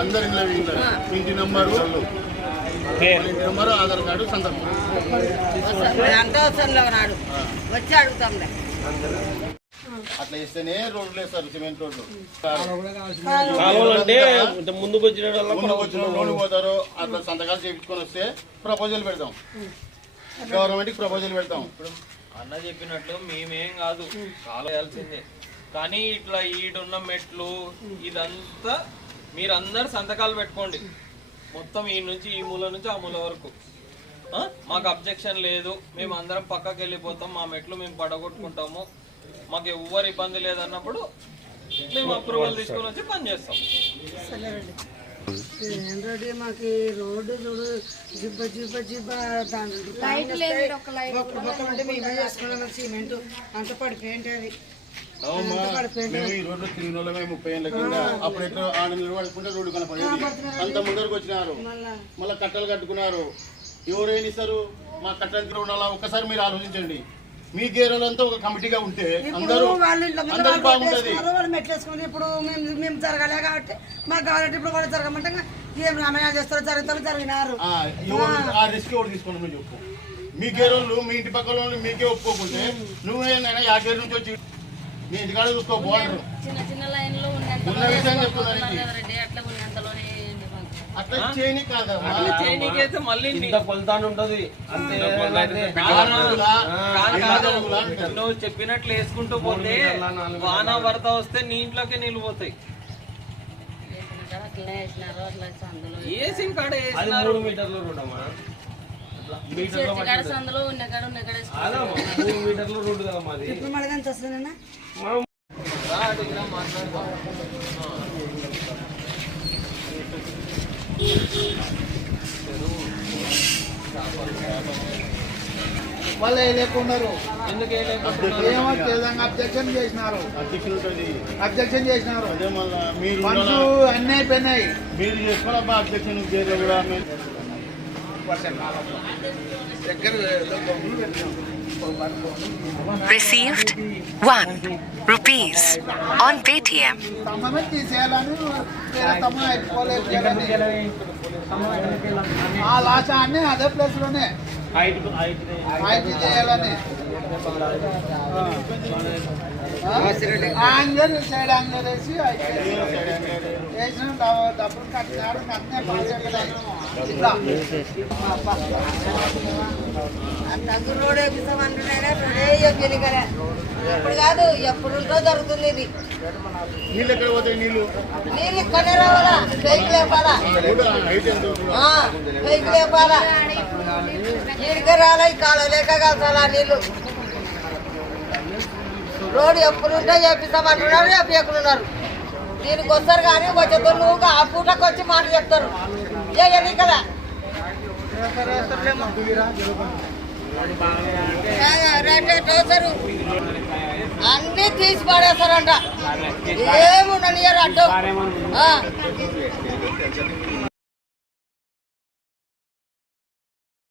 అందరి ఇంటి number Aadhaar card సంతకం అంత అవసరం లేవనాడు వచ్చి అడుగుతాంలే. అట్లా ఇస్తేనే రోడ్లు వేస్తారు, సిమెంట్ రోడ్లు. ముందుకు వచ్చిన లోన్ పోతారు. అట్లా సంతకాలు చేయించుకొని వస్తే ప్రపోజల్ పెడతాం, గవర్నమెంట్ కి ప్రపోజల్ పెడతాం. అన్న చెప్పినట్టు మేమేం కాదు కావాల్సిందే, కానీ ఇట్లా ఈడున్న మెట్లు ఇదంతా మీరందరు సంతకాలు పెట్టుకోండి. మొత్తం ఈ నుంచి ఈ మూల నుంచి ఆ మూల వరకు మాకు అబ్జెక్షన్ లేదు, మేము అందరం పక్కకి వెళ్ళిపోతాం, మా మెట్లు మేము పడగొట్టుకుంటాము, మాకు ఎవ్వరు ఇబ్బంది లేదన్నప్పుడు మేము అప్రూవల్ తీసుకొని వచ్చి పని చేస్తాం. మాకు రోడ్డు చూడు జిబ్బ జిబ్బ జిబ్బ మేమే చేసుకున్నాం. సిమెంట్ అంత పడిపోయింది అది. మేము ఈ రోడ్లు తిరిగిన వాళ్ళమే 30 ఏళ్ళ కింద. అప్పుడు ఎట్లా ఆడలు పడుకుంటే రోడ్డు కనపడేది. అంత ముందరకు వచ్చినారు, మళ్ళీ కట్టలు కట్టుకున్నారు. ఎవరైనా ఇస్తారు మా కట్టలు తిరిగి ఉండాలా? ఒక్కసారి మీరు ఆలోచించండి. మీ గేరాలంతా ఒక కమిటీగా ఉంటే అందరూ బాగుంటది. మెట్లేసుకుని ఇప్పుడు మేము జరగలే కాబట్టి మాకు కావాలంటే ఇప్పుడు కూడా జరగమంటే ఏం రామయ్య చేస్తారో జరుగుతారో జరిగినారు. ఆ రిస్క్ ఎవరు తీసుకోండి నువ్వు చెప్పు. మీ గేరోళ్ళు మీ ఇంటి పక్కల మీకే ఒప్పుకోకుంటే నువ్వేనైనా ఆ గేరు నుంచి వచ్చి మీ ఇంటికాడ చూసుకో. బాగుంటారు ఉన్న విషయం చెప్తున్నాను. అట్లా చేయని కాదు, నువ్వు చెప్పినట్లు వేసుకుంటూ పోతే వాన వరద వస్తే నీ ఇంట్లోకి నీళ్ళు పోతాయి. వేసిన కాడ వేసినారు. మీటర్లు రోడ్డు కదా మాది. మాట్లాడదాం. వాళ్ళు వేయలేకున్నారు. ఎందుకు అబ్జెక్షన్ చేసినారు. అదే మళ్ళీ అన్నీ అయిపోయినాయి. మీరు చేసుకోవాలబ్బా అబ్జెక్షన్ కూడా. Received 1 rupees on Paytm. తీసేయాలని లాస్ట్ అన్నీ అదే ప్లేస్ లోనే చేయాలని యాంగర్ సైడ్ యాంగర్ వేసి వేసిన డబ్బులు కట్టినారు. అన్నీ దగ్గర రోడ్ వేపిస్తామంటున్నాడే. రోడే చెప్పి కదా ఎప్పుడు కాదు ఎప్పుడుంటో జరుగుతుంది ఇది. నీళ్ళు ఎక్కడ పోతాయి? నీళ్ళు ఇక్కడనే రావాలా? వెహికల్ వేపాలా? వెహికల్ వేపాలా? ఈడికే రాలా? ఈ కాలం లేక కాల్చాలా నీళ్ళు? రోడ్డు ఎప్పుడుంటో చేపిస్తామంటున్నారు, చెప్పేకున్నారు. దీనికి వస్తారు కానీ వచ్చేతో నువ్వు ఆ పూటకు వచ్చి మాట చెప్తారు. చేయని కదా అన్నీ తీసి పడేస్తారంట. ఏముండనియరు అడ్డు.